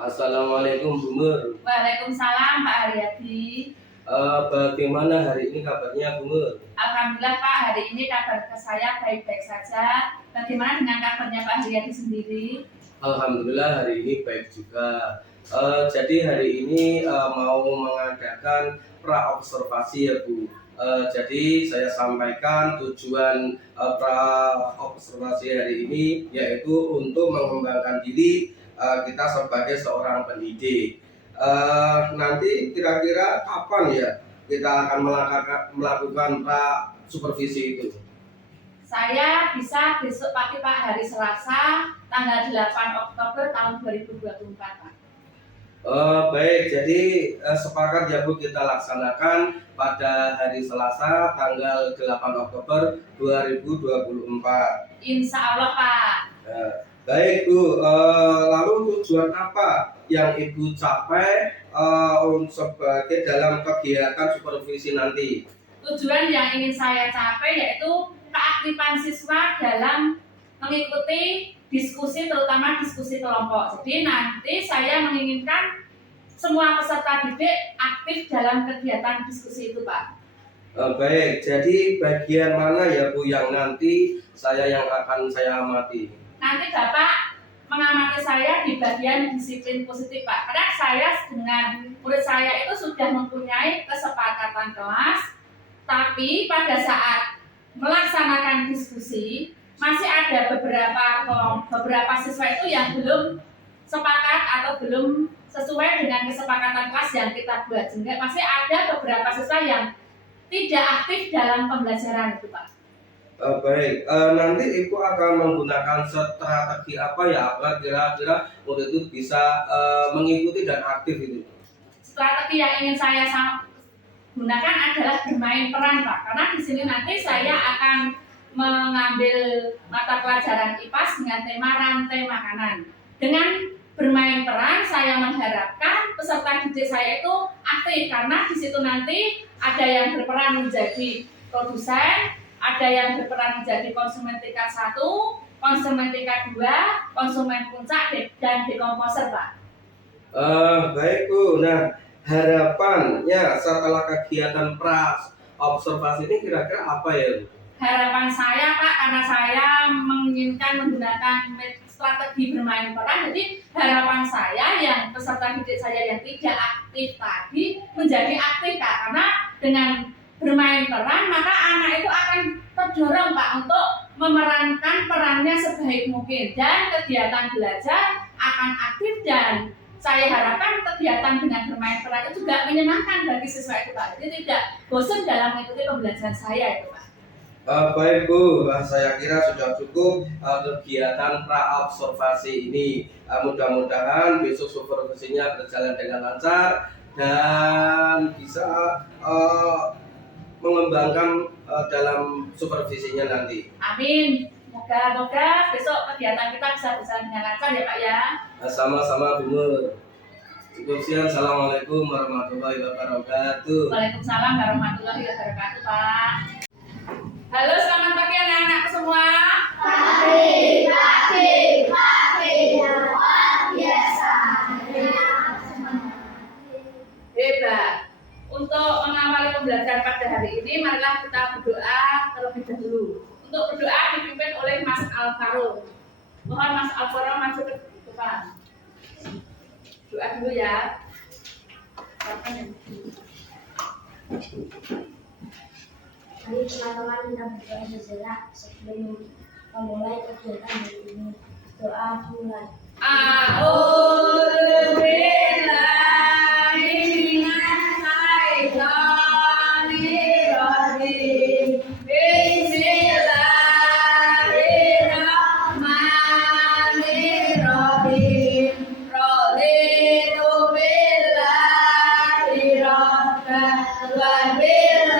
Assalamualaikum Bu Nur. Waalaikumsalam Pak Haryadi. Bagaimana hari ini kabarnya Bu Nur? Alhamdulillah Pak, hari ini kabar saya baik-baik saja. Bagaimana dengan kabarnya Pak Haryadi sendiri? Alhamdulillah hari ini baik juga. Jadi hari ini mau mengadakan pra-observasi ya Bu. Jadi saya sampaikan tujuan pra-observasi hari ini yaitu untuk mengembangkan diri kita sebagai seorang pendidik. Nanti kira-kira kapan ya kita akan melakukan pra supervisi itu? Saya bisa besok pagi Pak, hari Selasa tanggal 8 Oktober tahun 2024 Pak. Baik, jadi sepakat ya Bu, kita laksanakan pada hari Selasa tanggal 8 Oktober 2024. Insya Allah Pak. Baik Bu, lalu tujuan apa yang Ibu capai sebagai dalam kegiatan supervisi nanti? Tujuan yang ingin saya capai yaitu keaktifan siswa dalam mengikuti diskusi, terutama diskusi kelompok. Jadi nanti saya menginginkan semua peserta didik aktif dalam kegiatan diskusi itu Pak. Baik, jadi bagian mana ya Bu yang nanti yang akan saya amati? Nanti Bapak mengamati saya di bagian disiplin positif Pak. Karena saya dengan murid saya itu sudah mempunyai kesepakatan kelas, tapi pada saat melaksanakan diskusi masih ada beberapa siswa itu yang belum sepakat atau belum sesuai dengan kesepakatan kelas yang kita buat, sehingga masih ada beberapa siswa yang tidak aktif dalam pembelajaran itu Pak. Baik, nanti Ibu akan menggunakan strategi apa ya agar kira-kira murid itu bisa mengikuti dan aktif itu? Strategi yang ingin saya gunakan adalah bermain peran Pak, karena di sini nanti saya akan mengambil mata pelajaran IPAS dengan tema rantai makanan. Dengan bermain peran, saya mengharapkan peserta didik saya itu aktif, karena di situ nanti ada yang berperan menjadi produsen, ada yang berperan menjadi konsumen tingkat 1, konsumen tingkat 2, konsumen puncak, dan dekomposer Pak. Baik Bu, nah harapannya setelah kegiatan pra-observasi ini kira-kira apa ya Bu? Harapan saya Pak, karena saya menginginkan menggunakan strategi bermain peran, jadi harapan saya yang peserta didik saya yang tidak aktif tadi menjadi aktif Pak, karena dengan bermain peran maka anak itu akan terdorong Pak untuk memerankan perannya sebaik mungkin dan kegiatan belajar akan aktif, dan saya harapkan kegiatan dengan bermain peran itu juga menyenangkan bagi siswa itu Pak, jadi tidak bosan dalam mengikuti pembelajaran saya itu Pak. Baik Bu, saya kira sudah cukup kegiatan pra-observasi ini. Mudah-mudahan besok supervisinya berjalan dengan lancar dan bisa mengembangkan dalam supervisinya nanti. Amin. Moga-moga besok kegiatan kita bisa berjalan dengan lancar ya Pak ya. Sama-sama Bu Nur. Cukup sekian. Assalamualaikum warahmatullahi wabarakatuh. Waalaikumsalam warahmatullahi wabarakatuh Pak. Halo, selamat pagi anak-anak semua. Pagi, luar biasa. Hebat. Untuk mengawali pembelajaran pada hari ini, marilah kita berdoa terlebih dahulu. Untuk berdoa dipimpin oleh Mas Alvaro. Mohon Mas Alvaro maju ke depan. Doa dulu ya. Mari teman-teman kita berdoa sejenak sebelum memulai kegiatan hari ini. Doa mulai. A'udzu billahi minasy syaithanir rajim. Bismillahirrahmanirrahim. Raditu billahi rabban wa bil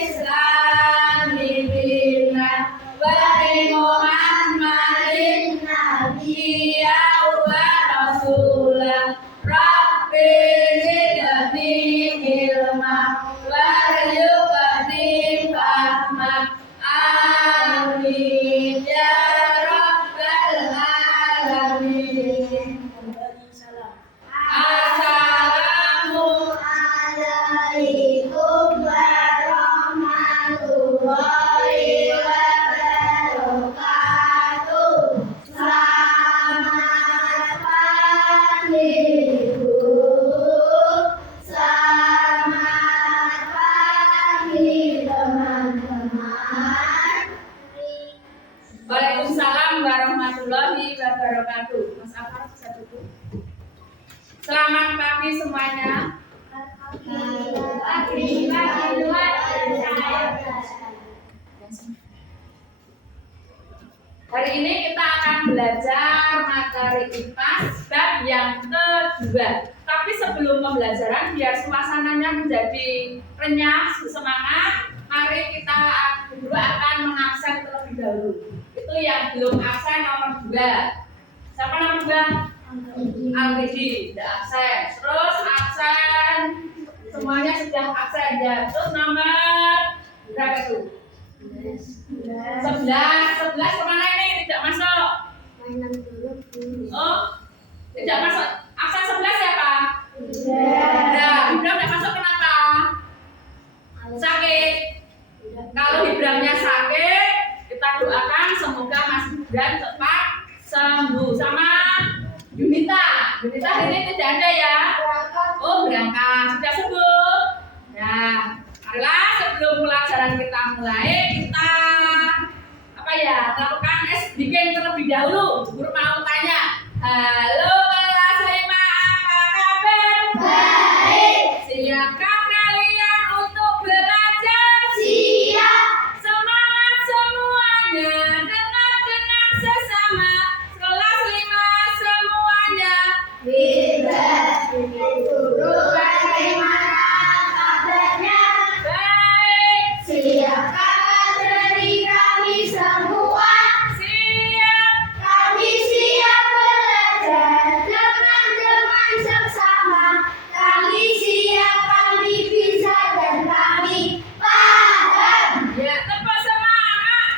islami dinan wa bi Muhammadin nabiyyan wa rasulan. Rabbi zidni ilma warzuqni fahma. Amin ya rabbal alamin. Waalaikumsalam. pagi Bu, selamat pagi teman-teman. Waalaikumsalam warahmatullahi wabarakatuh. Mas Afar bisa duduk. Selamat pagi semuanya. Pagi luar saya. Hari ini kita akan belajar materi IPAS bab yang kedua. Tapi sebelum pembelajaran, biar suasananya menjadi renyah, semangat, mari kita berdua akan mengabsen terlebih dahulu. Itu yang belum absen nomor 2. Siapa nomor 2? Alwidi, sudah absen. Terus absen, semuanya sudah absen ya. Terus nomor berapa itu? 11 kemana ini? Tidak masuk. Mainan dulu Bu. Oh, tidak masuk. Absen 11 ya Pak? Iya. Hibram tidak masuk kenapa? Sakit. Kalau Hibramnya sakit, kita doakan semoga Mas Hibram cepat sembuh. Sama Yunita. Yunita hari ini tidak ada ya? Oh, berangkat. Sudah sembuh. Nah, marilah sebelum pelajaran kita mulai, kita lakukan SDK terlebih dahulu. Guru mau tanya, halo kelas 5, apa kabar? Baik. Siapkah kalian untuk belajar? Siap. Semangat semuanya, dengar dengan sesama. Kelas 5 semuanya. Bebas guru, bagaimana kabarnya? Baik. Siapkah materi kami semua? Siap. Kami siap belajar dengan seksama. Kami siap, kami bisa dan kami paham. Ya, tepat semangat.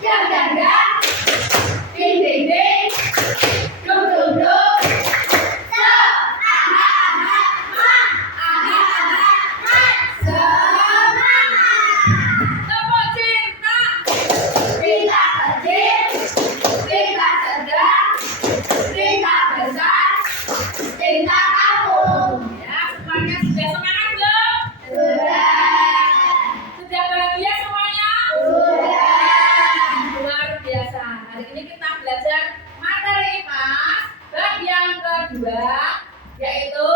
Jam jam, ding ding ding, dum dum dum. Stop. Aha aha ma, aha aha ma. Semangat. Tepuk cinta. Kita kecil, kita sedang, kita besar, kita kampung. Ya, semuanya sudah semangat belum? Sudah, Sudah bahagia semuanya? sudah. Luar biasa. Hari ini kita belajar materi IPAS bab yang kedua, yaitu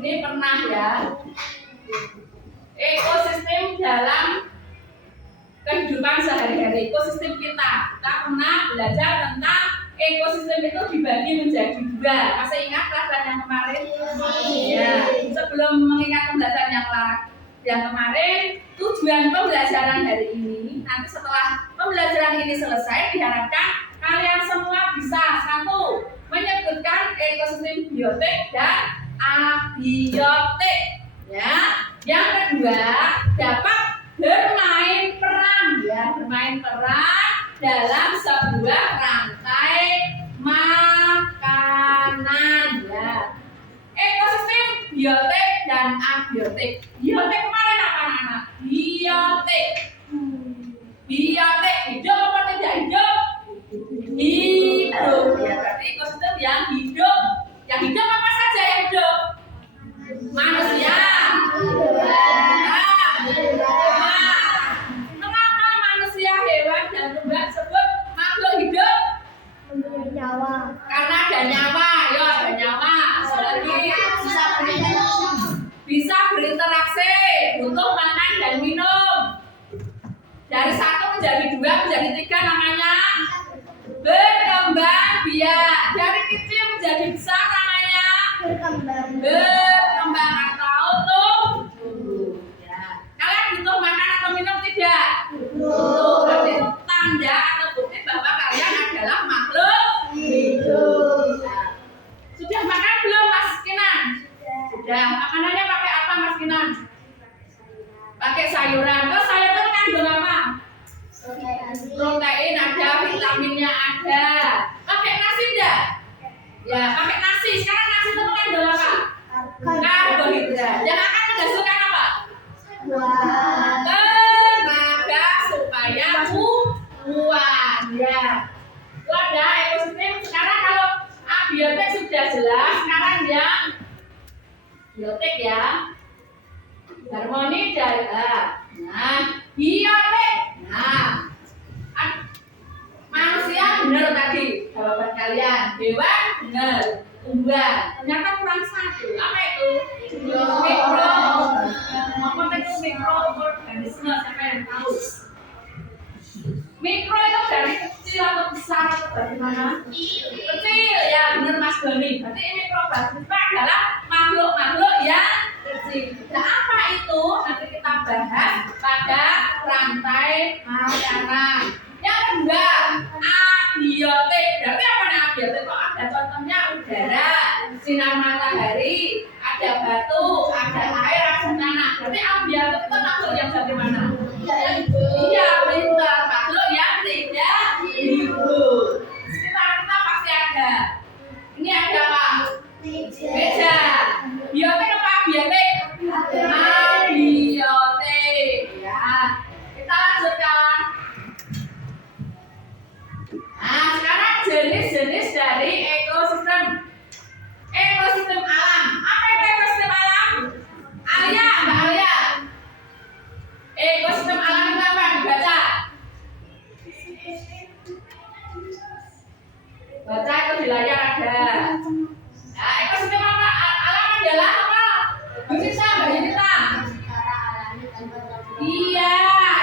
ini pernah ya, ekosistem dalam kehidupan sehari-hari, ekosistem kita pernah belajar tentang ekosistem itu dibagi menjadi 2. Masih ingat pelajaran yang kemarin? Ya. Sebelum mengingat pembelajaran yang kemarin, tujuan pembelajaran hari ini, nanti setelah pembelajaran ini selesai, diharapkan kalian semua bisa 1. Menyebutkan ekosistem biotik dan abiotik. Ya. Yang kedua, dapat bermain peran dalam sebuah rantai makanan ya. Ekosistem biotik dan abiotik. Biotik kemarin apa anak? Biotik hidup apa tidak hidup? Hidup ya, berarti ekosistem yang hidup. Yang hidup apa saja yang hidup? Manusia. Kenapa manusia, hewan, dan tumbuhan disebut makhluk hidup? Nyawa. Karena ada nyawa, ya ada nyawa. Lagi bisa berinteraksi untuk makan dan minum. Dari 1 menjadi 2 menjadi 3 namanya berkembang biak. Dari kecil menjadi besar namanya berkembang atau tumbuh. Ya. Kalian butuh makan atau minum tidak? Butuh. Berarti itu tanda atau bukti bahwa kalian adalah makhluk hidup. Nah, sudah makan belum Mas Kinan? Sudah. Makanannya pakai apa Mas Kinan? Pakai sayuran. Terus sayur itu mengandung apa? Protein ada, vitaminnya ada. Pakai nasi enggak? Ya, pakai nasi. Sekarang nasi itu mengandung apa? Karbohidrat. Yang akan menghasilkan apa? tenaga supaya kuat ya. Itu ada ekosistem. Sekarang kalau abiotik sudah jelas, sekarang yang biotik ya, harmoni jaga. Nah, biotik. Nah, manusia benar tadi jawaban kalian, hewan benar, tumbuhan ternyata kurang satu. Apa itu? Mikro. Apa itu mikroorganisme? Siapa yang tahu? Mikro itu dari kecil atau besar atau bagaimana? Kecil ya, benar Mas Doni. Berarti mikroorganisme adalah makhluk-makhluk yang kecil. Nah, apa itu? Nanti kita bahas pada rantai makanan. Yang kedua, abiotik. Berarti apa nih abiotik? Kok ada contohnya udara, sinar matahari, ada batu, ada air, ada tanah. Berarti abiotik itu makhluk yang bagaimana? Iya, pintar. Makhluk yang tidak hidup. Sekitar kita pasti ada. Ini ada apa? Meja. Biotik apa abiotik? Abiotik. Ya. Kita lanjutkan. Nah, sekarang jenis-jenis dari ekosistem. Ekosistem alam. Apa itu ekosistem alam? Alia, Mbak Alia. Ekosistem alam itu apa? Dibaca. Baca itu di layar ada. Nah, ekosistem apa? Alam adalah apa? Mbak Yunita. Iya,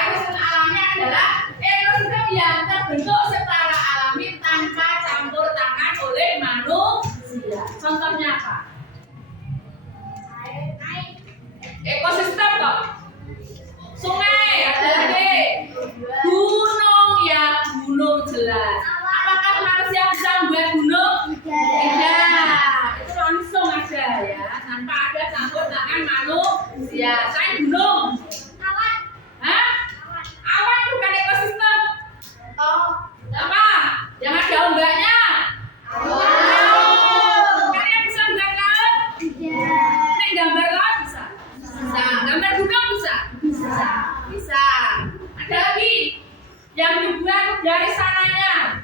ekosistem alamnya adalah ekosistem yang terbentuk secara alami tanpa campur tangan oleh manusia. Contohnya apa? Ekosistem kok. Sungai ada lagi. Gunung ya, gunung jelas. Apakah manusia bisa membuat gunung? Tidak. Itu langsung aja ya, tanpa ada campur tangan manusia. Saya gunung. Hah? Awan bukan ekosistem. Apa? Yang ada ombaknya? Kalian bisa gambar laut? Nek gambar laut bisa? Bisa. Gambar gunung bisa? Bisa. Ada lagi yang dibuat dari sananya.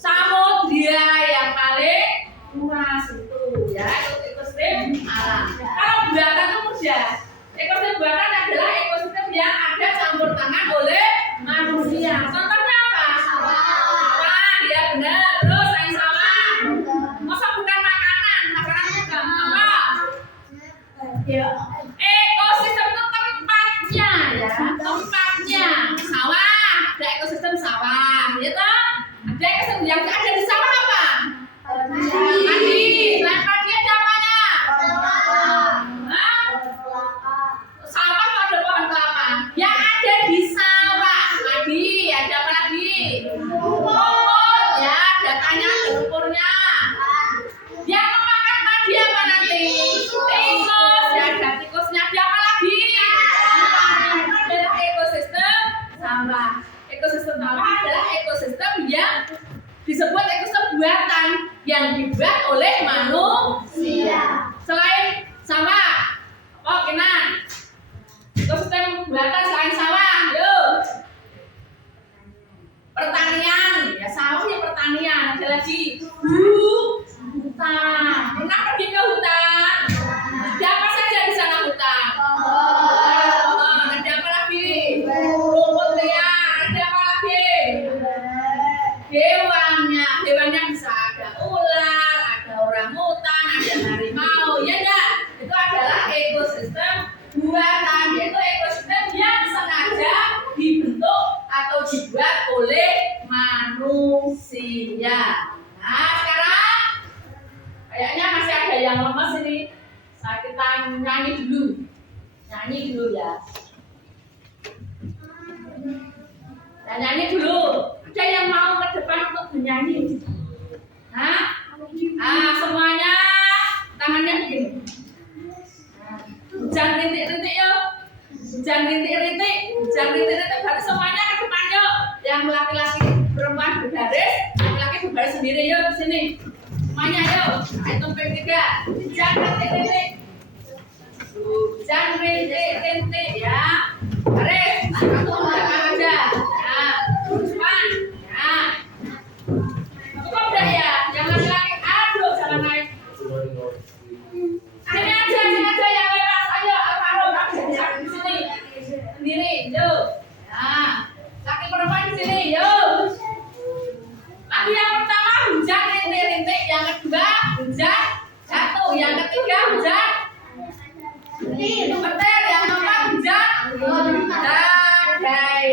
Samudra yang paling luas itu ya, itu ekosistem alam. Kalau buatan itu mudah. Ekosistem buatan adalah ekosistem yang ada campur tangan oleh manusia. Contohnya apa? Sawah, ya benar. Terus selain sawah, masa bukan makanan? Makanan bukan apa? Ekosistem itu tempatnya ya, tempatnya. Sawah, ada ekosistem sawah, ya toh? Ada ekosistem yang ada di sawah apa? Padi. Selain padi ada apanya? Sawah ada pohon kelapa. Yang ada di sawah, padi. Ada apa lagi? Rumput, ya. Ada tanya lumpurnya. Yang memakan padi apa nanti? Tikus, ya. Ada tikusnya. Ada apa lagi? Adalah ekosistem sawah. Ekosistem sawah adalah ekosistem yang disebut ekosistem buatan yang dibuat oleh manusia. Selain sawah, oh Kenan, ekosistem buatan selain sawah, yuk. Pertanian, ya sawah ya pertanian. Ada lagi hutan. Pernah pergi ke hutan? Ada apa saja di sana hutan? Ada apa lagi? Rumput liar. Ada apa lagi? Hewannya bisa ada ular, ada orangutan, ada harimau, ya enggak? Itu adalah ekosistem buatan, yaitu ekosistem yang sengaja dibentuk atau dibuat oleh manusia. Nah, sekarang kayaknya masih ada yang lemas ini. Kita nyanyi dulu ya. Dan nyanyi dulu. Ada yang mau ke depan untuk bernyanyi? Hah? Semuanya tangannya begini. Jangan rintik-rintik yuk. Jangan rintik-rintik. Berarti semuanya ke depan yuk. Yang laki-laki perempuan berbaris, laki-laki berbaris sendiri yuk di sini. Semuanya yuk. Hitung 3. Jangan rintik-rintik. hujan rintik-rintik ya. Aris, satu belakang aja. Ya, Usman. Ya. Cukup dah ya, jangan lagi. Aduh, jangan naik. Sini aja yang lepas. Ayo, Almarhum, kamu di sini. Sendiri, yuk. Nah, laki perempuan di sini, yuk. Lagi yang pertama hujan rintik-rintik, yang kedua hujan jatuh, yang ketiga hujan itu petir, yang keempat hujan badai.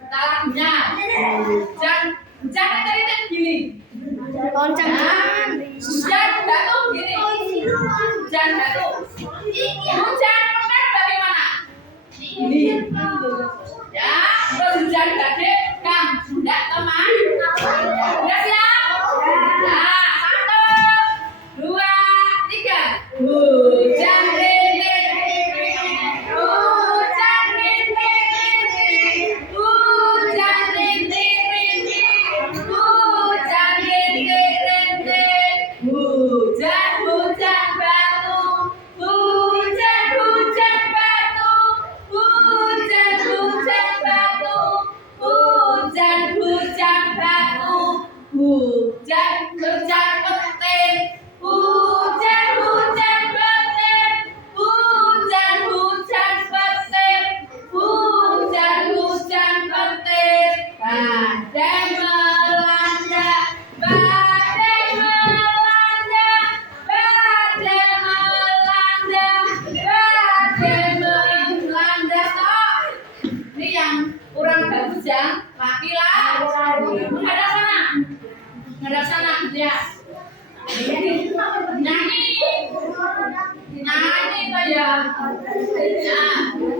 Kita lagunya hujan rintik begini. Lonceng jangan. Hujan jatuh begini. Hujan jatuh. Hujan petir bagaimana? Ini. Ya, terus hujan badai kan sudah teman. Sudah siap? Nah, 1, 2, 3. Hujan rintik-rintik, hujan rintik-rintik, hujan rintik-rintik, hujan rintik-rintik, hujan batu, hujan batu, hujan batu, hujan batu, hujan petir, hujan petir, hujan petir, hujan petir, badai melanda, badai melanda, badai melanda, badai melanda. Oh, ini yang kurang bagus ya, laki lah. Menghadap sana, menghadap sana ya. Nyanyi kok ya. Nah, 1, 2,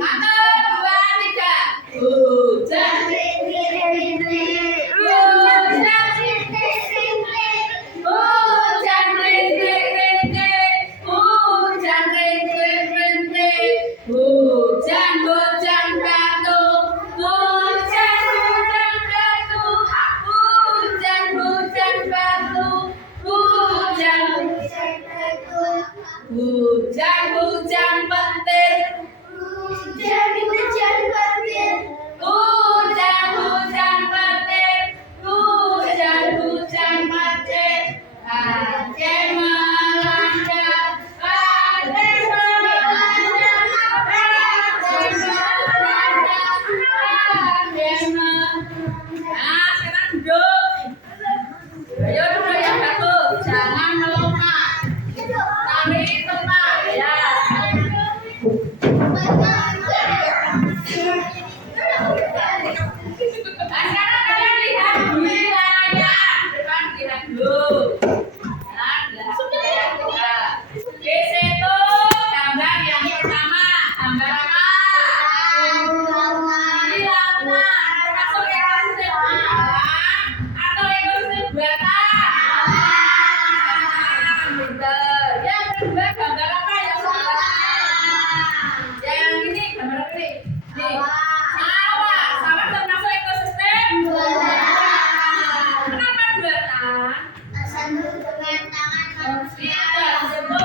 3. Hujan rintik-rintik, hujan rintik-rintik, hujan rintik-rintik, hujan rintik-rintik, hujan batu, hujan batu, hujan batu, hujan petir, hujan petir, hujan petir, hujan petir, badai melanda, badai melanda, badai melanda, badai melanda. Nah, sekarang duduk. Ayo duduk yang satu, jangan melompat. Tarik tempat ya. Sekarang kalian lihat wilayah depan, lihat dulu. Di situ gambar yang pertama, gambar apa? Lautan. Masuk ekosistem alam atau ekosistem buatan? Pinter. Yang kedua gambar apa yang yang ini gambar apa nih? Nih. Sawah termasuk ekosistem buatan. Kenapa buatan?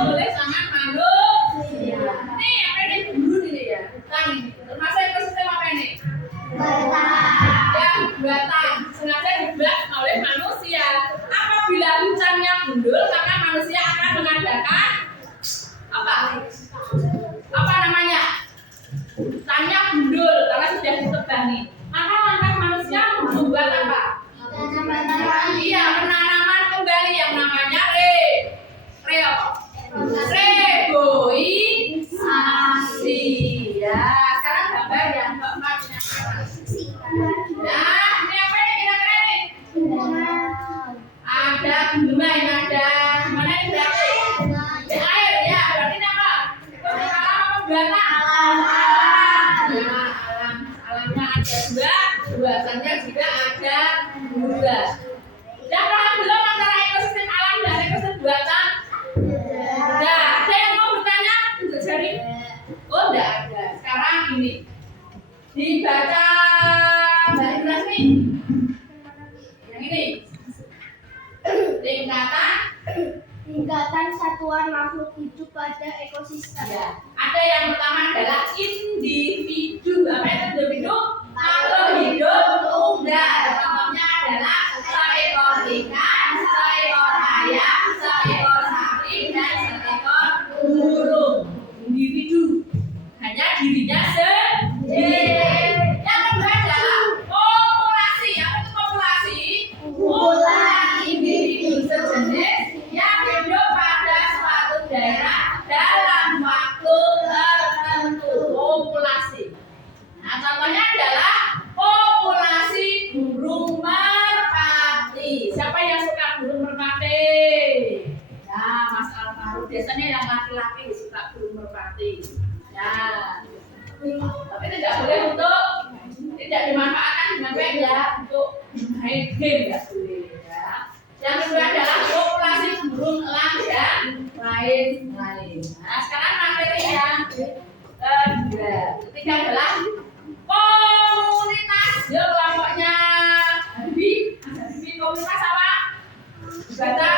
Boleh sangat manusia. Nih apa ini bulu ini ya? Ini termasuk ekosistem apa ini? Ya, buatan. Sengaja dibuat oleh manusia. Apabila hujannya gundul, maka manusia akan mengadakan apa? Apa namanya? Hutannya gundul karena sudah ditebangi. Maka langkah manusia membuat apa? Iya, penanaman kembali yang namanya reboisasi. Ya, sekarang gambar yang keempat. Nah, ini apa ini kira-kira ini? Ada bunga yang ada mana ini berarti? Di air ya, berarti ini apa? Alam apa buatan? Alamnya ada dua, buatannya juga ada dua. Sudah paham belum antara ekosistem alam dan ekosistem buatan? Nah, ada yang mau bertanya? Untuk jari? Oh, enggak ada. Sekarang ini dibaca dari kelas nih. Yang ini tingkatan Tingkatan satuan makhluk hidup pada ekosistem. ya. Ada yang pertama adalah individu. Apa itu individu? Makhluk hidup tunggal. Contohnya adalah seekor ikan, seekor ayam, seekor sapi, dan seekor burung. Individu. Hanya dirinya sendiri. Yang kedua adalah populasi. Apa itu populasi? Kumpulan individu sejenis yang hidup pada suatu daerah dalam waktu tertentu. Populasi. Nah, contohnya adalah populasi burung merpati. Siapa yang suka burung merpati? Ya, Mas Alvaro. Biasanya yang laki-laki suka burung merpati. Ya, tapi tidak boleh untuk tidak dimanfaatkan dengan baik ya, untuk main game ya boleh ya. Yang kedua adalah populasi burung elang dan lain-lain. Nah, sekarang materi yang kedua. Ketiga adalah komunitas. Yuk kelompoknya Habibie. Habibie komunitas apa? Baca.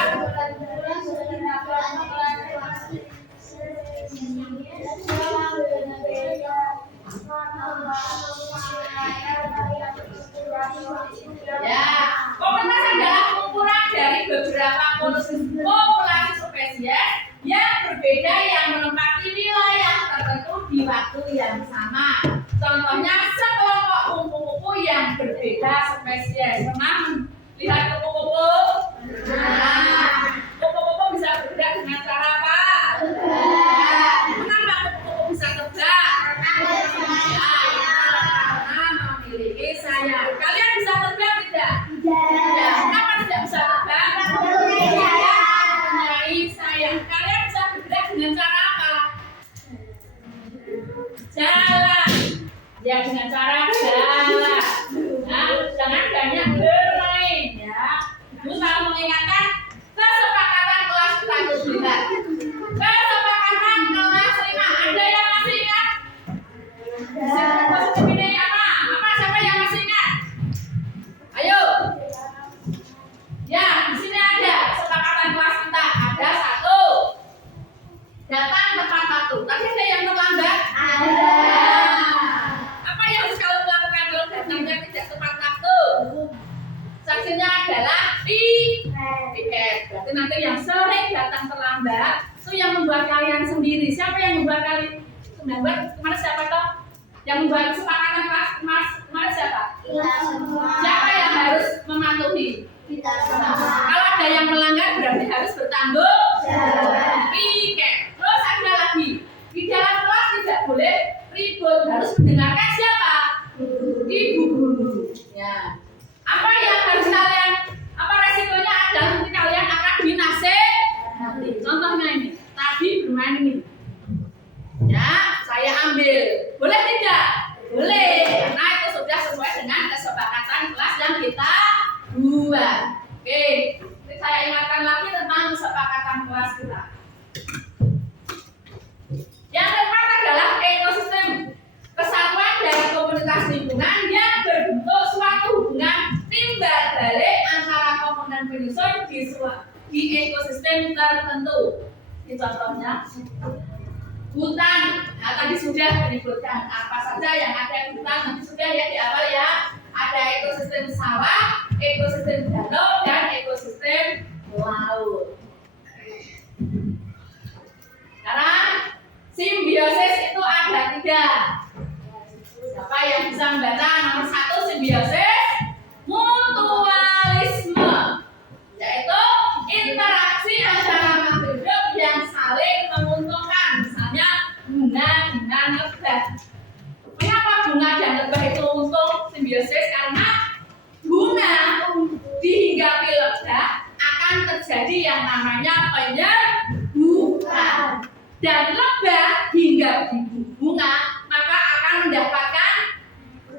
Ya, komunitas adalah kumpulan dari beberapa populasi spesies yang berbeda yang menempati wilayah tertentu di waktu yang sama. Contohnya sekelompok kupu-kupu yang berbeda spesies. Pernah lihat kupu-kupu? Nah, kupu-kupu bisa bergerak dengan cara apa? Kenapa kupu-kupu bisa terbang? Karena memiliki sayap. Kalian bisa terbang tidak? Tidak. Kenapa tidak bisa terbang? Mempunyai sayap. Kalian bisa bergerak dengan cara apa? Jalan. Ya, dengan cara jalan. Nah, jangan banyak bermain ya. Ibu selalu mengingatkan kesepakatan kelas kita itu tidak. Kesepakatan kelas 5. Ada yang masih ingat? Positif ini apa? Apa siapa yang masih ingat? Ayo. Ya, di sini ada kesepakatan kelas kita. Ada 1. Datang tepat waktu. Tadi ada yang terlambat? Ada. Apa yang harus kalau melakukan kalau datangnya tidak tepat waktu? Sanksinya adalah tiket. Berarti nanti yang sering datang terlambat itu yang membuat kalian sendiri. Siapa yang membuat kalian? Kemarin siapa toh? Yang membuat kesepakatan kelas kemarin siapa? Kita semua. Siapa yang harus mematuhi? Kita semua. Kalau ada yang melanggar berarti harus bertanggung jawab. Tiket. Terus ada lagi di dalam kelas tidak boleh ribut, harus mendengarkan siapa? Ibu guru. Ya. Apa yang harus kalian? Apa resikonya adalah nanti kalian akan dinasehati. Contohnya ini, tadi bermain ini. Ya, saya ambil. Boleh tidak? Boleh. Karena itu sudah sesuai dengan kesepakatan kelas yang kita buat. Oke. Jadi saya ingatkan lagi tentang kesepakatan kelas kita. Yang keempat adalah ekosistem. Kesatuan dari komunitas lingkungan yang berbentuk suatu hubungan timbal balik antara komponen penyusun di ekosistem tertentu. Ini contohnya hutan. Nah, tadi sudah menyebutkan apa saja yang ada di hutan. Nanti sudah ya di awal ya. Ada ekosistem sawah, ekosistem danau, dan ekosistem laut. Sekarang simbiosis itu ada 3. Siapa yang bisa membaca? Nomor 1 simbiosis mutualisme, yaitu interaksi antara makhluk hidup yang saling menguntungkan. Misalnya bunga dengan lebah. Kenapa bunga dan lebah itu untung simbiosis? Karena bunga dihinggapi lebah akan terjadi yang namanya penyerbukan. Dan lebah hingga di bunga maka akan mendapatkan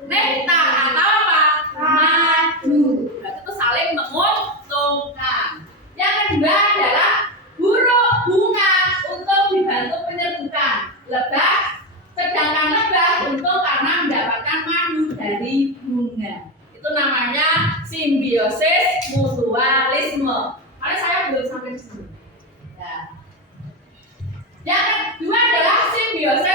nektar atau apa? Madu. Berarti itu saling menguntungkan. Yang kedua adalah buruk bunga untuk dibantu penyerbukan. Lebah, sedangkan lebah untung karena mendapatkan madu dari bunga. Itu namanya simbiosis mutualisme. Karena saya belum sampai di sini. Ya. Yang kedua adalah simbiosis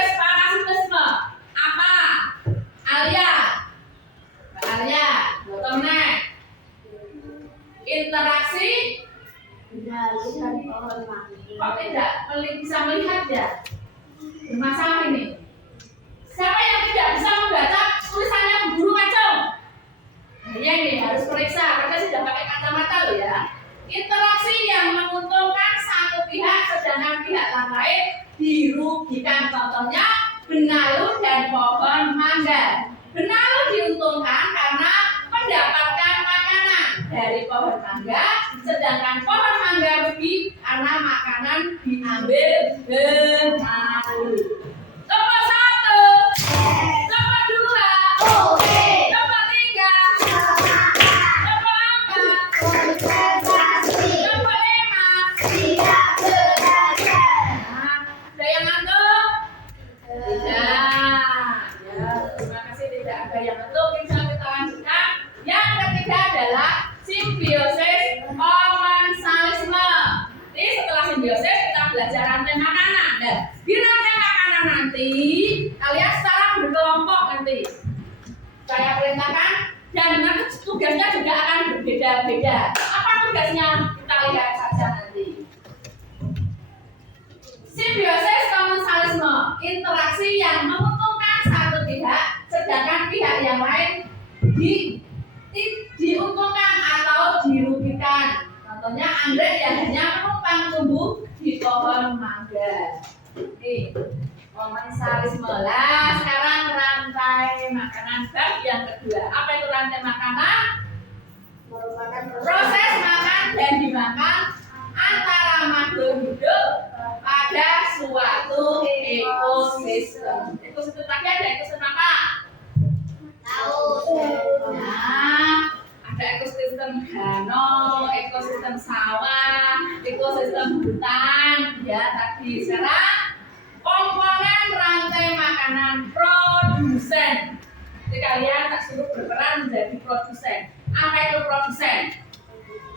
dan pohon mangga. Benalu diuntungkan karena mendapatkan makanan dari pohon mangga, sedangkan pohon mangga rugi karena makanan diambil benalu. Tempat 1, tempat 2, tempat 3, tempat 4, tempat 5. Nah, ada yang ngantuk? Tidak. Ya, terima kasih tidak ada yang ngantuk. Bisa kita lanjutkan. Yang ketiga adalah simbiosis komensalisme. Jadi setelah simbiosis kita belajar rantai makanan. Dan di rantai makanan nanti kalian secara berkelompok nanti saya perintahkan dan nanti tugasnya juga akan berbeda-beda. Apa tugasnya? Kita lihat saja nanti. Simbiosis komensalisme, interaksi yang menguntungkan satu pihak, sedangkan pihak yang lain diuntungkan atau dirugikan. Contohnya anggrek yang hanya menumpang tumbuh di pohon mangga. Ini komensalisme. Lah, sekarang rantai makanan bab yang kedua. Apa itu rantai makanan? Merupakan Proses makan dan dimakan antara makhluk hidup pada suatu ekosistem. Ekosistem tadi ada ekosistem apa? Nah, ada ekosistem danau, ekosistem sawah, ekosistem hutan, ya tadi. Sekarang komponen rantai makanan produsen. Jadi kalian tak suruh berperan menjadi produsen. Apa itu produsen?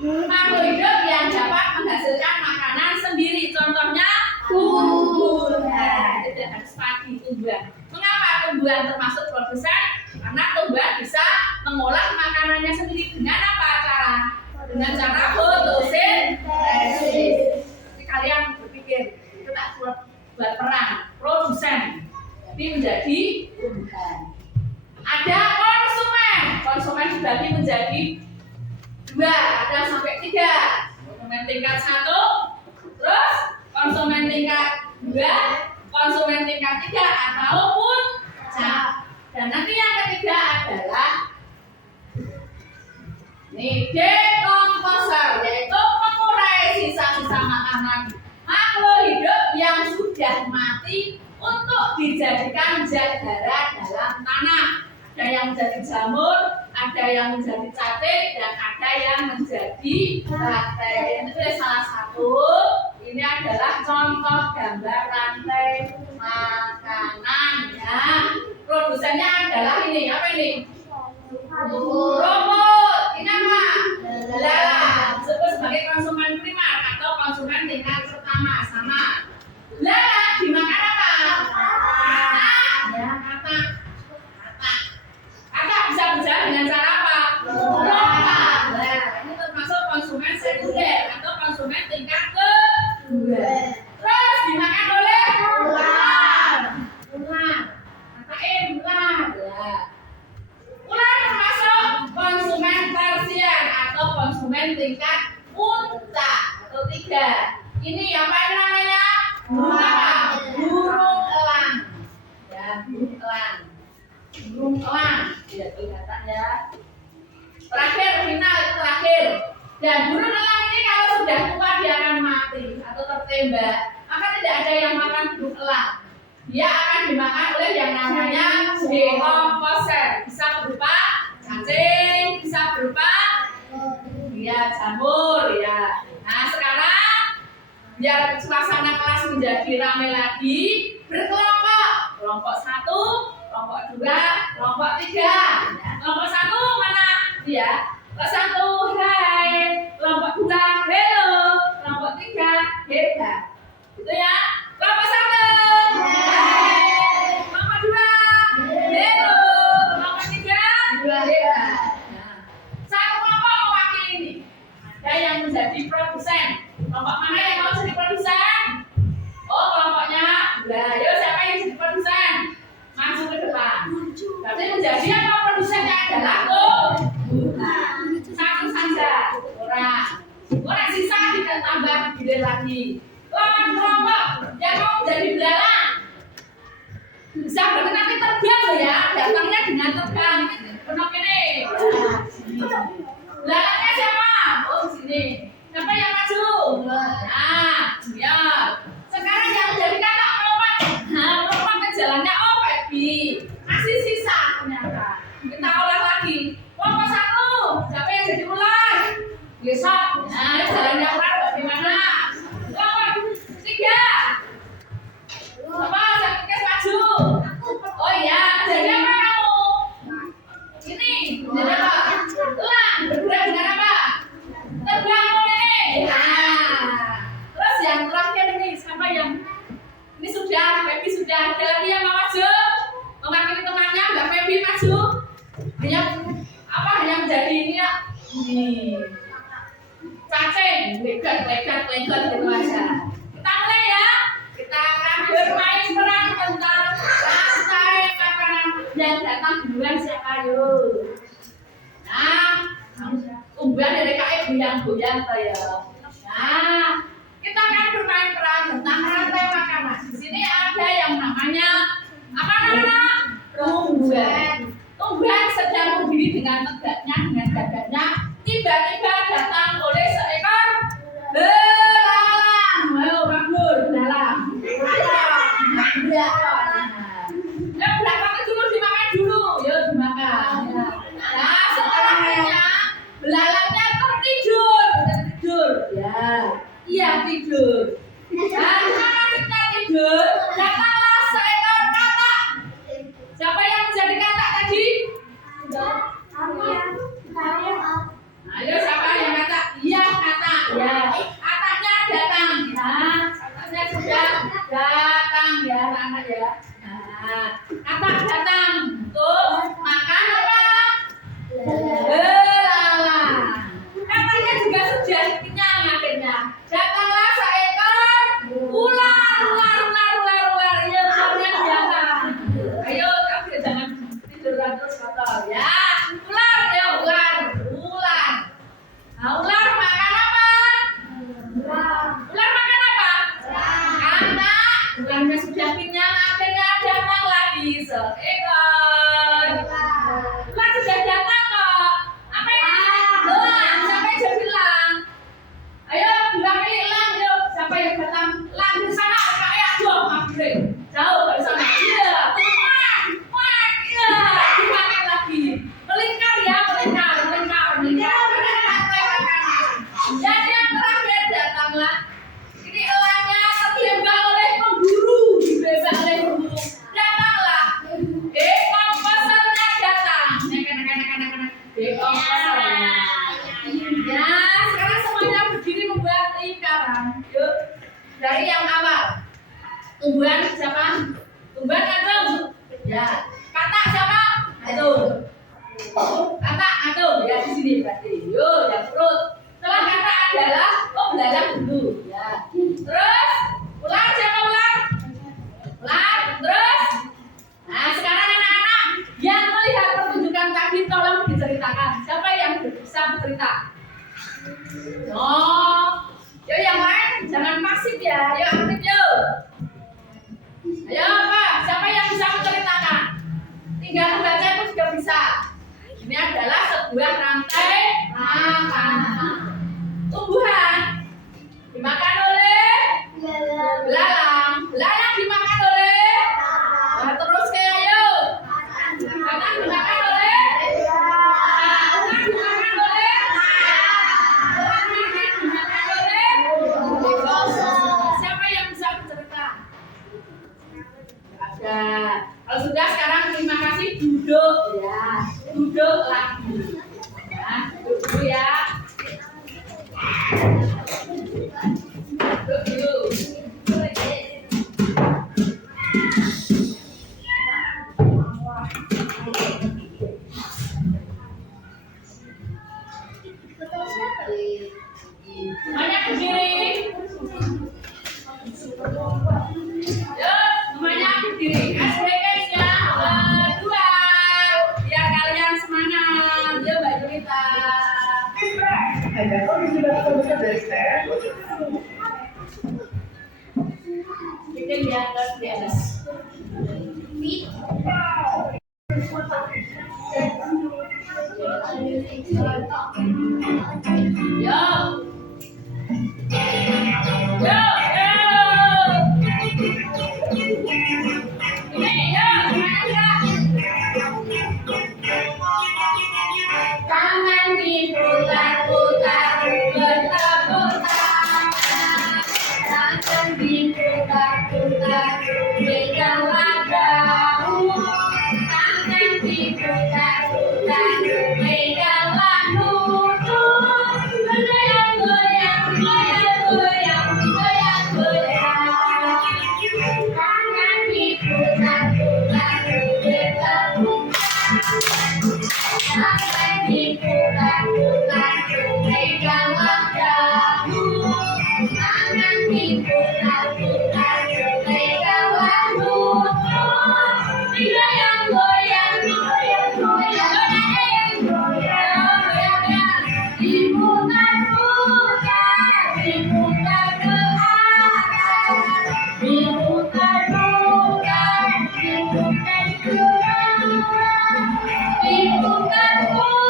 Makhluk hidup yang dapat menghasilkan makanan sendiri. Contohnya tumbuhan. Tidak harus padi, tumbuhan. Mengapa tumbuhan termasuk produsen? Karena tumbuhan bisa mengolah makanannya sendiri dengan apa cara? Dengan cara fotosintesis. Jadi kalian berpikir itu tak buat peran produsen, jadi menjadi tumbuhan. Ada konsumen. Konsumen dibagi menjadi 2, ada sampai 3. Konsumen tingkat 1, terus konsumen tingkat 2, konsumen tingkat 3 ataupun puncak. Dan nanti yang ketiga adalah decomposer, yaitu mengurai sisa-sisa makanan makhluk hidup yang sudah mati untuk dijadikan zat hara dalam tanah. Ada yang menjadi jamur, ada yang menjadi cacing, dan ada yang menjadi bakteri. Itu salah satu. Ini adalah contoh gambar rantai makanan ya. Produsennya adalah ini. Apa ini? Rumput. Ini apa? Belalang. Disebut sebagai konsumen primer atau konsumen tingkat pertama. Sama. Belalang dimakan apa? Katak. Ya, katak. Katak bisa berjalan dengan cara apa? Lompat. Nah, ini termasuk konsumen sekunder atau konsumen tingkat kedua. Terus dimakan oleh ular. Ular. Ular. Ya. Ular termasuk konsumen tersier atau konsumen tingkat puncak atau 3. Ini apa namanya? Burung elang. Ya, burung elang. Burung elang. Tidak kelihatan ya. Terakhir, final terakhir. Dan burung elang ini kalau sudah tua dia akan mati atau tertembak. Maka tidak ada yang makan burung elang. Dia akan dimakan oleh yang namanya decomposer. Bisa berupa cacing, bisa berupa ya jamur ya. Nah sekarang biar suasana kelas menjadi ramai lagi, berkelompok. Kelompok 1, kelompok 2, kelompok 3. Nah, kelompok 1 mana? Ya. Kelompok 1 hai, kelompok 2 hello, kelompok 3 hebat. Itu ya. Kelompok 1 hai, kelompok 2 hello, kelompok 3 hebat. Nah, satu kelompok mewakili ini. Ada yang menjadi produsen. Kelompok mana yang mau jadi produsen? Oh, kelompoknya. Nah, ayo siapa yang jadi produsen? Maju ke depan. Berarti menjadi apa produsennya adalah tumbuhan. Satu saja orang sisa tidak tambah giliran lagi. Kelompok yang mau menjadi belalang bisa berarti nanti terbang loh ya, datangnya dengan terbang. Penok ini. Belakangnya siapa? Oh sini. Siapa yang maju? Nah, ya. Sekarang yang jadi kakak melompat. Nah, melompat ke jalannya. Oh, Pepi. Masih sisa ternyata. Kita ulang lagi. Lompat satu. Siapa yang jadi ular? Besok. Nah, jalannya ular bagaimana? Lompat tiga. Apa? Saya maju. Oh iya, jadi apa kamu? Ini, jadi apa? Ulang, bergerak dengan apa? Terbang ini. Nah, terus yang terakhir ini siapa yang ini sudah, Pepi sudah. Ada lagi yang mau maju? Mewakili temannya, Mbak Pepi maju. Hanya apa? Hanya menjadi ini ya. Ini cacing, legat gitu aja. Kita mulai ya. Kita akan bermain peran tentang rantai makanan yang datang duluan siapa yuk. Nah, tumbuhan dari KE goyang-goyang saya. Nah, kita akan bermain peran tentang rantai makanan. Di sini ada yang namanya apa namanya? Tumbuhan. Tumbuhan sedang berdiri dengan tegaknya, dengan gagahnya. Tiba-tiba datang oleh seekor belalang. Ayo, Bagus, belalang. Belakangnya dulu dimakan dulu. Yuk, dimakan. Nah, setelahnya belalangnya tertidur. Ya, iya tidur. Nah, karena kita tidur, datanglah seekor katak. Siapa yang menjadi katak tadi? Ayo, siapa yang katak? Iya, katak. Ya, kataknya datang. Nah, kataknya sudah datang ya, anak-anak ya. Nah, katak datang untuk makan apa? Belalang. Katanya juga sudah kenyang akhirnya. Datanglah seekor ular. Ya, ularnya datang. Ayo, tapi jangan tidur terus kotor ya. Ular ya, ular. Nah, ular makan apa? Ular makan apa? Katak. Ularnya sudah kenyang, akhirnya datang lagi seekor. Ular sudah datang kok. Apa ini? Elang. Siapa yang jadi elang? Ayo bilang ini elang yuk. Siapa yang datang? Elang di sana. Kayak aduh, mampir. Jauh dari sana. Iya. Wah, iya. Dimakan lagi. Melingkar ya, melingkar. Dan yang terakhir datanglah. Ini elangnya tertembak oleh pemburu. Datanglah. Dekomposernya datang. Dekomposernya. Ya, sekarang semuanya berdiri membuat lingkaran. Yuk, dari yang awal. Tumbuhan siapa? Tumbuhan atung. Ya. Katak siapa? Atung. Katak atung. Ya di sini berarti. Yuk, yang perut. Setelah katak adalah belalang dulu. Ya. Terus ular siapa ular? Ular. Terus. Nah, sekarang anak-anak yang melihat pertunjukan tadi tolong diceritakan. Siapa yang bisa bercerita? Oh, yuk yang lain jangan pasif ya, yuk aktif yuk. Ayo apa? Siapa yang bisa menceritakan? Tinggal membaca itu juga bisa. Ini adalah sebuah rantai makanan. Tumbuhan dimakan oleh belalang. Belalang dimakan oleh. Nah, terus kayak yuk. Katak dimakan oleh. Ular dimakan oleh. Siapa yang bisa bercerita? Ada. Kalau sudah sekarang terima kasih duduk ya. Duduk lagi. Ya, duduk dulu ya. Duduk dulu. Semuanya berdiri. Yuk, semuanya berdiri. SBK-nya berdua. Biar kalian semangat. Yuk, Mbak Julita. Ada kondisi besar dari saya. Bikin di atas, di atas. Tangan diputar-putar, bertepuk tangan diputar-putar, pegang daun. Tangan diputar-putar, peganglah lutut. Goyang-goyang, goyang-goyang, goyang-goyang. Tangan diputar-putar, bertepuk tangan diputar-putar, peganglah daun. Tangan diputar-putar, peganglah lutut. Digoyang-goyang, digoyang-goyang, goyang-goyang. Diputar-putar, diputar ke atas. Diputar-putar, diputar ke bawah. Diputar-putar,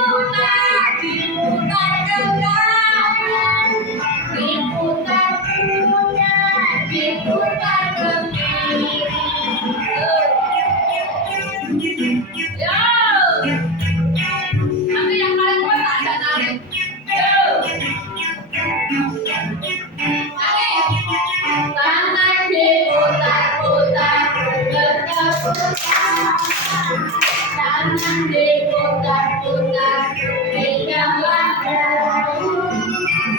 diputar ke kanan. Diputar-putar, diputar ke kiri. Yo, nanti yang paling kuat ada tarik. Yo, tarik. Tangan diputar-putar, bertepuk tangan diputar-putar, peganglah daun.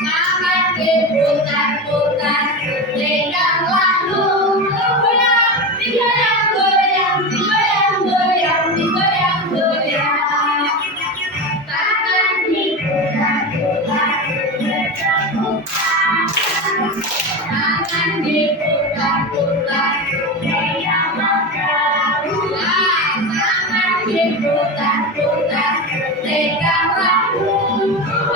Tangan diputar-putar, peganglah lutut. Digoyang-goyang, digoyang-goyang, digoyang-goyang. Tangan diputar-putar, bertepuk tangan diputar-putar, peganglah daun. Tangan diputar-putar, peganglah lutut.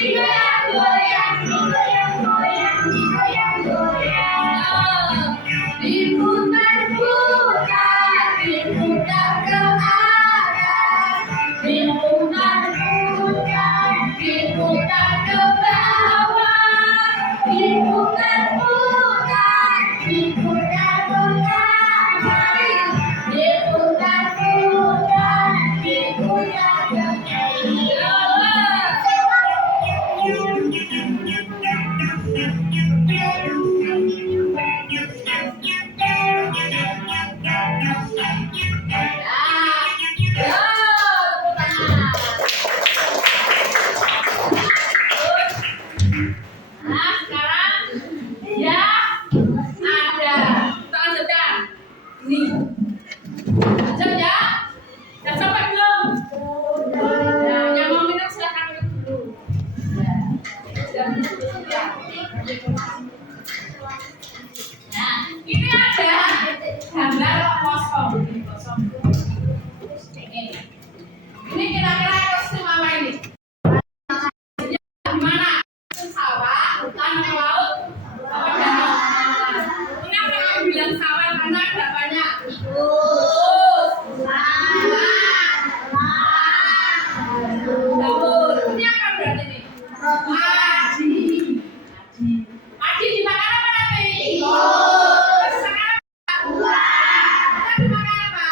Digoyang-goyang, digoyang-goyang, digoyang-goyang. Diputar-putar, diputar ke atas. Diputar-putar, diputar ke bawah. Diputar-putar, diputar ke kanan. Diputar-putar, diputar ke kiri. Nah, sekarang ya ada. Kita lanjutkan. Ini. Lanjut ya. Udah sampai belum? Nah, yang mau minum silakan minum dulu. Ya. Nah, ini ada gambar kosong. Ini kosong. Ini kira-kira kostum apa ini? Gimana? Sawah, hutan, atau laut? Danau. Kenapa kamu bilang sawah? Karena ada banyak tikus, daun. Ini apa berarti ini? Padi. Padi dimakan apa nanti? Tikus. Sekarang apa? Kita dimakan apa?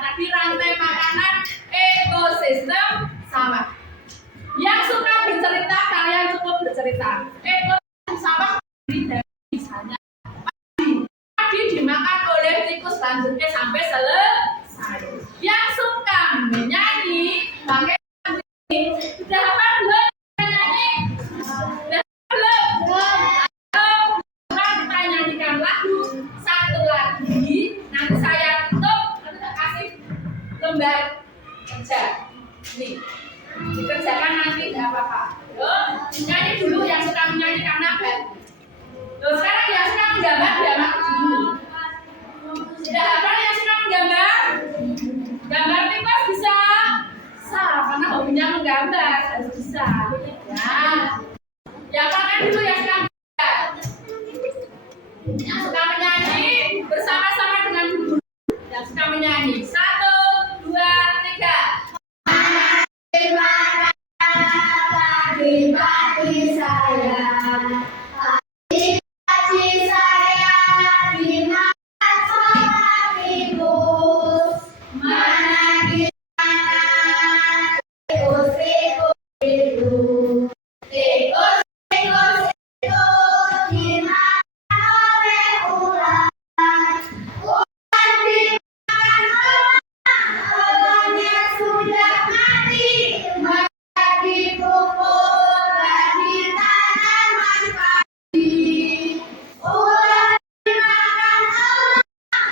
tadi rantai makanan ekosistem sawah. Yang suka bercerita, kalian cukup bercerita. Ekosistem sawah dari misalnya padi dimakan oleh tikus selanjutnya sampai selesai. Yang suka menyanyi pakai sudah apa belum menyanyi? Sudah belum? Kita nyanyikan lagu satu lagi. Nanti saya tutup, nanti saya kasih lembar kerja. Nih, dikerjakan nanti tidak apa-apa. Nyanyi dulu yang suka menyanyi karena sekarang yang suka menggambar diamak dulu. Sudah apa yang suka menggambar? Gambar tikus bisa? Karena hobinya menggambar harus bisa. Ya pakai dulu yang suka menggambar. Yang suka menyanyi bersama-sama dengan guru. Yang suka menyanyi 1, 2, 3. Pagi-pagi saya, pagi-pagi saya dimakan sama tikus. Mana gimana tikus-tikus itu, tikus-tikus itu dimakan oleh ular. Ular dimakan ularnya sudah mati. Maka dikumpulkan di tanaman padi. Ular dimakan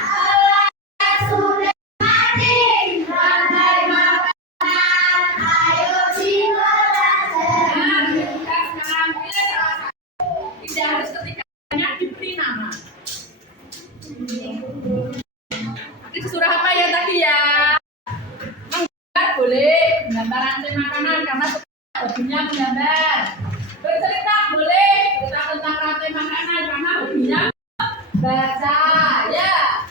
ularnya sudah mati. Rantai makanan, ayo dipelajari. Kita sekarang pilih salah satu. Tidak harus ketikanya diberi nama. Nanti surah apa ya tadi ya? Menggambar boleh, menggambar rantai makanan karena hobinya menggambar. Bercerita boleh, cerita tentang rantai makanan karena hobinya baca. Ya.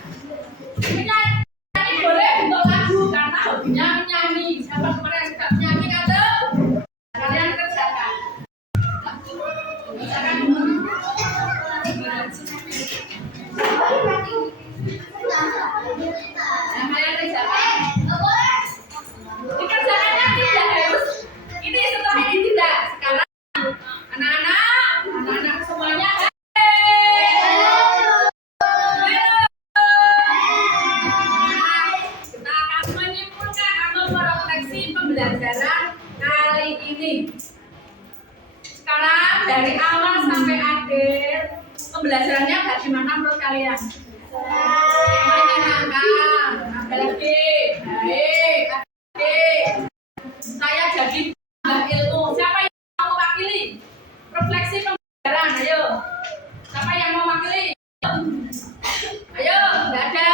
Menyanyi boleh untuk lagu karena hobinya menyanyi. Siapa kemarin yang suka menyanyi atau kalian kerjakan? Kerjakan dulu. Yang kalian kerjakan? Dikerjakannya tidak harus. Ini setelah ini tidak. Sekarang anak-anak semuanya. Kita akan menyimpulkan atau merefleksi pembelajaran kali ini. Sekarang dari awal sampai akhir pembelajarannya bagaimana menurut kalian? Menyenangkan, ada lagi, baik, oke. Saya jadi tambah ilmu. Siapa yang mau wakili? Refleksi pembelajaran, ayo. Siapa yang mau wakili? Ayo, nggak ada.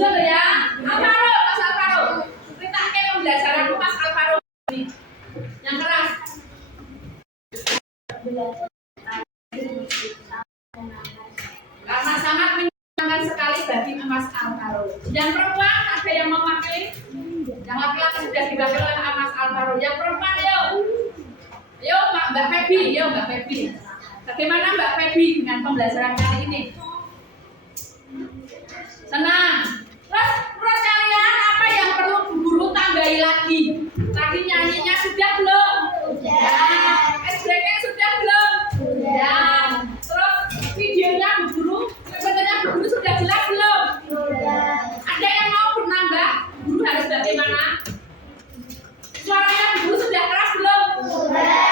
Dulu ya, Alvaro, Mas Alvaro. Ceritakan pembelajaranmu Mas Alvaro ini. Yang keras. Karena sangat menyenangkan sekali bagi Mas Alvaro. Yang perempuan ada yang mau wakili? Yang laki-laki sudah diwakili oleh Mas Alvaro. Yang perempuan yuk. Yuk Mbak Febi, yuk Mbak Febi. Bagaimana Mbak Febi dengan pembelajaran kali ini? Senang. Terus kalian apa yang perlu guru tambahi lagi? Tadi nyanyinya sudah belum? Sudah. SBK sudah belum? Sudah. Terus videonya Bu Guru, sebenarnya Bu Guru sudah jelas belum? Sudah. Ada yang mau bernambah? Guru harus bagaimana? Suaranya Bu Guru sudah keras belum? Sudah.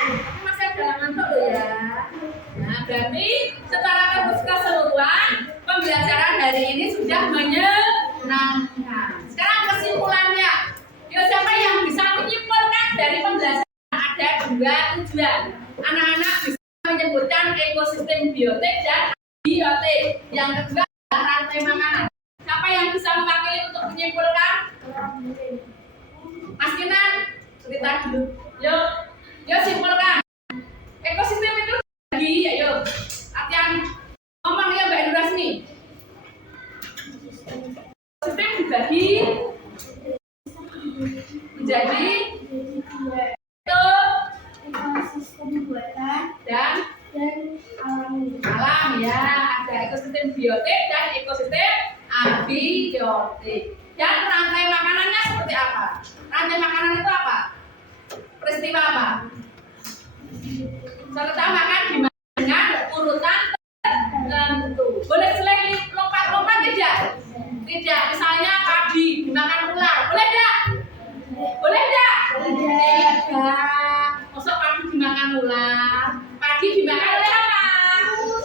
Tapi masih ada ngantuk loh ya. Nah, berarti secara keseluruhan pembelajaran hari ini sudah menyenangkan. Sekarang kesimpulannya, yuk siapa yang bisa menyimpulkan dari pembelajaran? Ada 2 tujuan. Anak-anak bisa menyebutkan ekosistem biotik dan biotik. Yang kedua adalah rantai makanan. Siapa yang bisa mewakili untuk menyimpulkan? Mas Kinan, cerita dulu. Yuk simpulkan. Ekosistem itu bagi, ayo. Latihan ngomong ya Mbak Nurasmi. Ekosistem dibagi menjadi Ekosistem buatan dan dan alami. alam ya. Ada ekosistem biotik dan ekosistem Abiotik. Dan rantai makanannya seperti apa? Rantai makanan itu apa? Peristiwa apa? Serta makan dengan urutan tertentu. Boleh selain lompat-lompat tidak? Tidak. Misalnya padi dimakan ular. Boleh tidak? Boleh tidak? Tidak. Masuk padi dimakan ular. Padi dimakan oleh apa?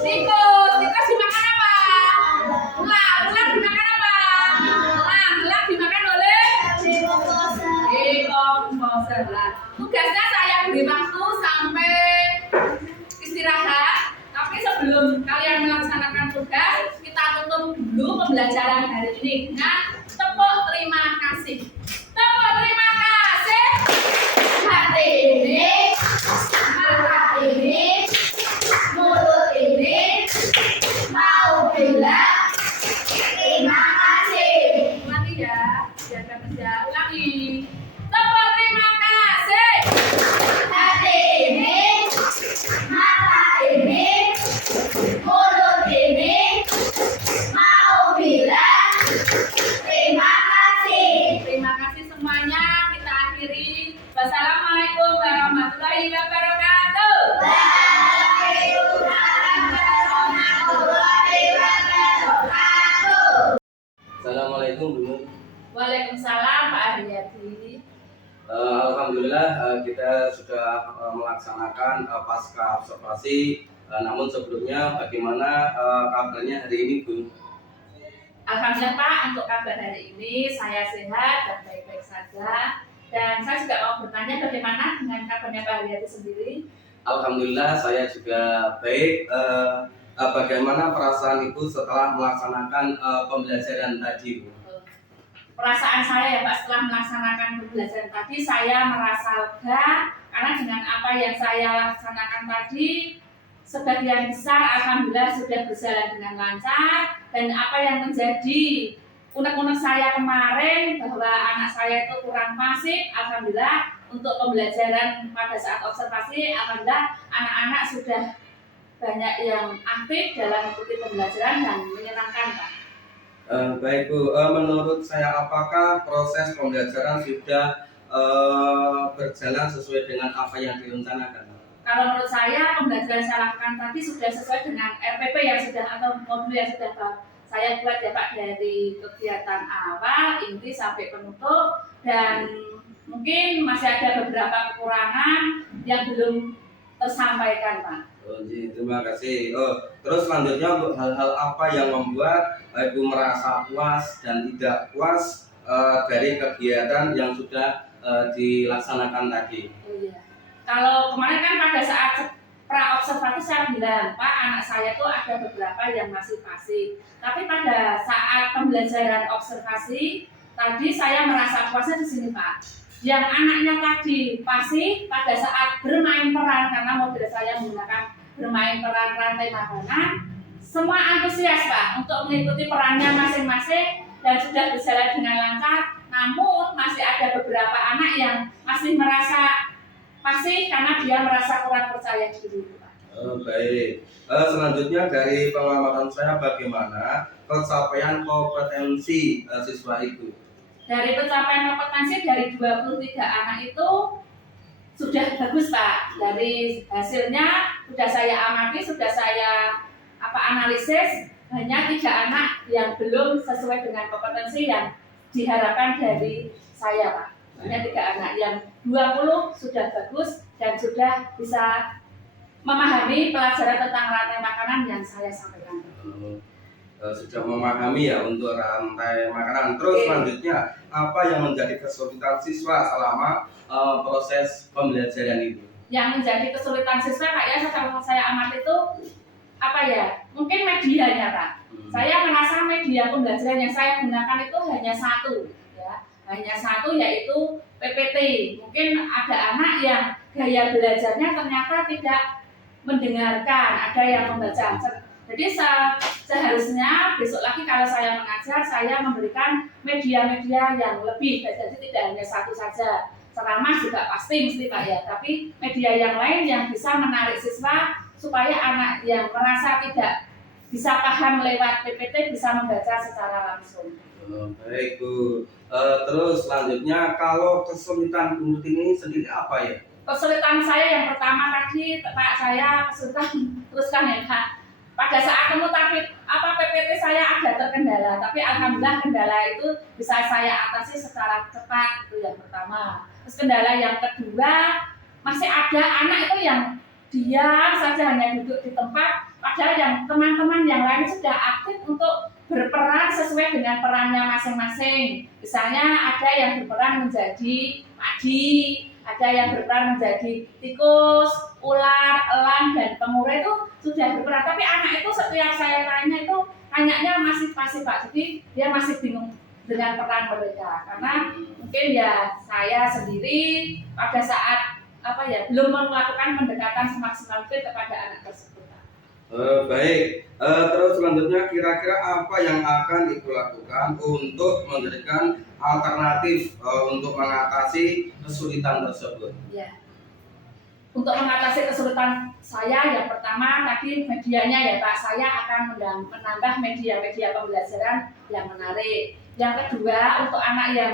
Tikus. Tikus dimakan apa? Ular. Ular dimakan apa? Elang. Elang dimakan oleh komposer. Tugasnya saya beri waktu sampai istirahat. Tapi sebelum kalian melaksanakan tugas, kita tutup dulu pembelajaran hari ini dengan tepuk terima kasih. Tepuk terima kasih. Hati ini, mata ini, mulut ini mau bilang terima kasih. Ulangi ya, jaga kerja. Ulangi. Tepuk terima kasih. Hati ini, mata ini, mulut ini mau bilang terima kasih. Terima kasih semuanya. Kita akhiri. Wassalamualaikum warahmatullahi wabarakatuh. Assalamualaikum Bu Nur. Waalaikumsalam Pak Aryadi. Alhamdulillah kita sudah melaksanakan pasca observasi. Namun sebelumnya bagaimana kabarnya hari ini Bu? Alhamdulillah Pak, untuk kabar hari ini saya sehat dan baik-baik saja. Dan saya juga mau bertanya bagaimana dengan kabarnya Pak Aryadi sendiri. Alhamdulillah saya juga baik. Bagaimana perasaan Ibu setelah melaksanakan pembelajaran tadi Bu? Perasaan saya ya Pak, setelah melaksanakan pembelajaran tadi saya merasa lega karena dengan apa yang saya laksanakan tadi sebagian besar alhamdulillah sudah berjalan dengan lancar. Dan apa yang menjadi unek-unek saya kemarin bahwa anak saya itu kurang fasih, alhamdulillah untuk pembelajaran pada saat observasi alhamdulillah anak-anak sudah banyak yang aktif dalam mengikuti pembelajaran dan menyenangkan Pak. Baik Bu, menurut saya apakah proses pembelajaran sudah berjalan sesuai dengan apa yang direncanakan? Kalau menurut saya pembelajaran saya lakukan tadi sudah sesuai dengan RPP yang sudah atau modul yang sudah saya buat ya Pak, dari kegiatan awal, inti sampai penutup, dan mungkin masih ada beberapa kekurangan yang belum tersampaikan Pak. Oh, terima kasih. Terus selanjutnya untuk hal-hal apa yang membuat Ibu merasa puas dan tidak puas dari kegiatan yang sudah dilaksanakan tadi? Oh iya. Kalau kemarin kan pada saat pra-observasi saya bilang, Pak, anak saya tuh ada beberapa yang masih fasih. Tapi pada saat pembelajaran observasi tadi saya merasa puasnya di sini Pak. Yang anaknya tadi fasih pada saat bermain peran, karena model saya menggunakan bermain peran rantai makanan, semua antusias Pak untuk mengikuti perannya masing-masing dan sudah berjalan dengan lancar. Namun masih ada beberapa anak yang masih merasa fasih karena dia merasa kurang percaya diri Pak. Baik. Selanjutnya dari pengamatan saya bagaimana pencapaian kompetensi siswa itu? Dari pencapaian kompetensi dari 23 anak itu sudah bagus Pak. Dari hasilnya sudah saya amati, sudah saya analisis, hanya 3 anak yang belum sesuai dengan kompetensi yang diharapkan dari saya Pak. Hanya 3 anak, yang 20 sudah bagus dan sudah bisa memahami pelajaran tentang rantai makanan yang saya sampaikan. Sudah memahami ya untuk rantai makanan. Terus selanjutnya apa yang menjadi kesulitan siswa selama proses pembelajaran itu? Yang menjadi kesulitan siswa Pak ya, kalau saya amati itu apa ya? Mungkin medianya Pak. Saya merasa media pembelajaran yang saya gunakan itu hanya satu, ya, hanya satu yaitu PPT. Mungkin ada anak yang gaya belajarnya ternyata tidak mendengarkan, ada yang membaca. Jadi seharusnya besok lagi kalau saya mengajar, saya memberikan media-media yang lebih. Jadi tidak hanya satu saja. Ceramah juga pasti mesti Pak ya, tapi media yang lain yang bisa menarik siswa supaya anak yang merasa tidak bisa paham lewat PPT, bisa membaca secara langsung. Baik Bu. Terus selanjutnya kalau kesulitan Bu Nuti ini sendiri apa ya? Kesulitan saya yang pertama tadi, Pak, saya kesulitan teruskan ya Pak. Pada saat PPT saya ada terkendala, tapi alhamdulillah kendala itu bisa saya atasi secara cepat, itu yang pertama. Terus kendala yang kedua, masih ada anak itu yang diam saja hanya duduk di tempat, padahal yang teman-teman yang lain sudah aktif untuk berperan sesuai dengan perannya masing-masing. Misalnya ada yang berperan menjadi padi, ada yang berperan menjadi tikus, ular, elang, dan pengure itu sudah berperan. Tapi anak itu setiap saya tanya itu tanyanya masih pasif Pak, jadi dia masih bingung dengan peran mereka. Karena mungkin ya saya sendiri pada saat belum melakukan pendekatan semaksimal mungkin kepada anak tersebut. Baik. Terus selanjutnya kira-kira apa yang akan Ibu lakukan untuk memberikan alternatif untuk mengatasi kesulitan tersebut? Ya. Untuk mengatasi kesulitan saya, yang pertama tadi medianya ya Pak, saya akan menambah media-media pembelajaran yang menarik. Yang kedua, untuk anak yang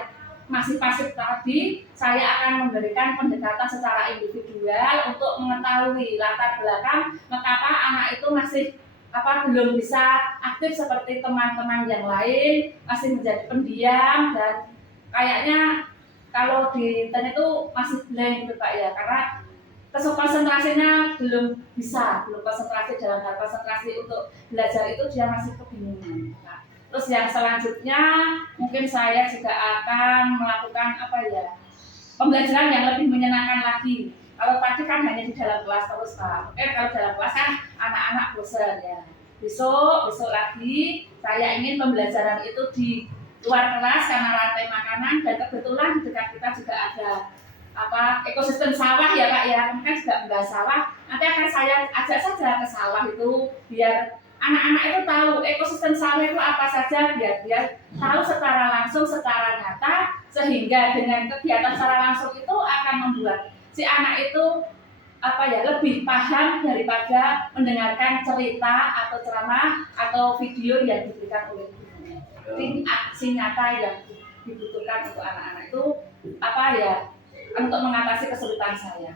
masih pasif tadi, saya akan memberikan pendekatan secara individual untuk mengetahui latar belakang mengapa anak itu masih belum bisa aktif seperti teman-teman yang lain, masih menjadi pendiam dan kayaknya kalau di internet itu masih blank gitu Pak ya, karena konsentrasinya belum konsentrasi dalam hal konsentrasi untuk belajar itu dia masih kebingungan. Nah, terus yang selanjutnya mungkin saya juga akan melakukan pembelajaran yang lebih menyenangkan lagi. Kalau tadi kan hanya di dalam kelas terus Pak, mungkin kalau dalam kelas kan anak-anak bosan ya. Besok lagi saya ingin pembelajaran itu di luar kelas karena rantai makanan, dan kebetulan di dekat kita juga ada ekosistem sawah ya Pak ya, kan juga membahas sawah. Nanti akan saya ajak saja ke sawah itu biar anak-anak itu tahu ekosistem sawah itu apa saja, biar dia tahu secara langsung, secara nyata, sehingga dengan kegiatan secara langsung itu akan membuat si anak itu lebih paham daripada mendengarkan cerita atau ceramah atau video yang diberikan oleh gurunya. Jadi aksi nyata yang dibutuhkan untuk anak-anak itu untuk mengatasi kesulitan saya.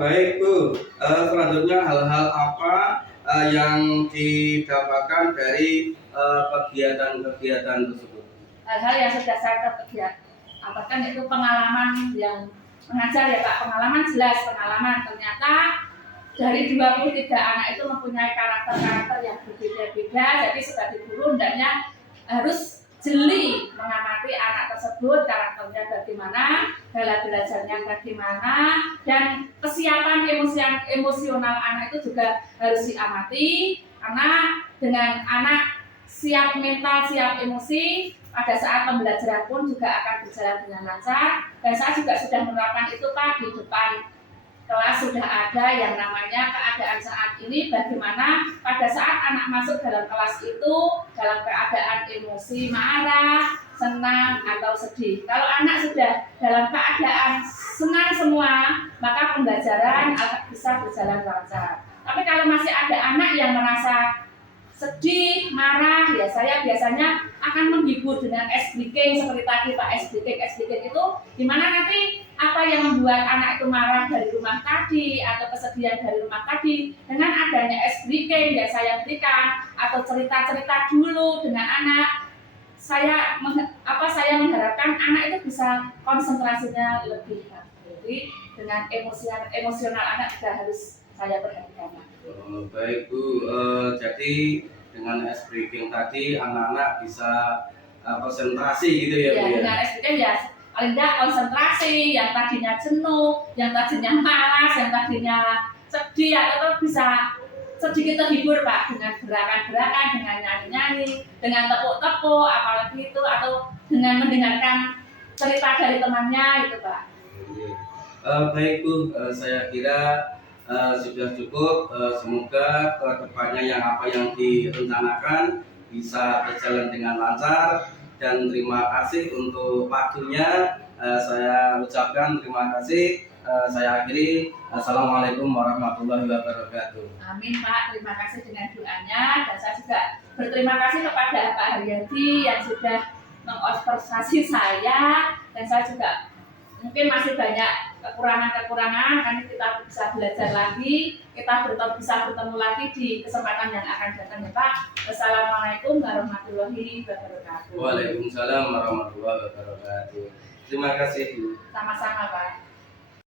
Baik Bu. Selanjutnya hal-hal apa yang didapatkan dari kegiatan-kegiatan tersebut? Hal-hal yang sudah saya dapatkan itu pengalaman yang mengajar ya Pak. Pengalaman ternyata dari 23 anak itu mempunyai karakter-karakter yang berbeda-beda. Jadi sebagai guru hendaknya harus jeli mengamati anak tersebut, karakternya bagaimana, gaya belajarnya bagaimana, dan kesiapan emosional anak itu juga harus diamati. Karena dengan anak siap mental, siap emosi, pada saat pembelajaran pun juga akan berjalan dengan lancar. Dan saya juga sudah menerapkan itu Pak, di depan kelas sudah ada yang namanya keadaan saat ini, bagaimana pada saat anak masuk dalam kelas itu dalam keadaan emosi, marah, senang, atau sedih. Kalau anak sudah dalam keadaan senang semua, maka pembelajaran akan bisa berjalan lancar. Tapi kalau masih ada anak yang merasa sedih, marah, ya saya biasanya akan menghibur dengan ice breaking seperti tadi Pak. Ice breaking itu dimana nanti apa yang membuat anak itu marah dari rumah tadi atau kesedihan dari rumah tadi, dengan adanya ice breaking ya saya berikan, atau cerita-cerita dulu dengan anak, saya mengharapkan anak itu bisa konsentrasinya lebih baik. Jadi dengan emosional anak juga harus saya perhatikan. Baik Bu, jadi dengan ice breaking tadi anak-anak bisa konsentrasi gitu ya Bu ya? Dengan ice breaking ya paling tidak konsentrasi, yang tadinya jenuh, yang tadinya malas, yang tadinya sedih, atau bisa sedikit terhibur Pak dengan gerakan-gerakan, dengan nyanyi-nyanyi, dengan tepuk-tepuk, apalagi itu, atau dengan mendengarkan cerita dari temannya itu Pak. Baik Bu, saya kira sudah cukup. Semoga ke depannya apa yang direncanakan bisa berjalan dengan lancar. dan terima kasih untuk waktunya. Saya ucapkan terima kasih. Saya akhiri. Assalamualaikum warahmatullahi wabarakatuh. Amin Pak, terima kasih dengan doanya, dan saya juga berterima kasih kepada Pak Haryadi yang sudah mengobservasi saya, dan saya juga mungkin masih banyak kekurangan-kekurangan, nanti kita bisa belajar lagi, kita bisa bertemu lagi di kesempatan yang akan datang ya Pak. Wassalamualaikum warahmatullahi wabarakatuh. Waalaikumsalam warahmatullahi wabarakatuh. Terima kasih Bu. Sama-sama Pak.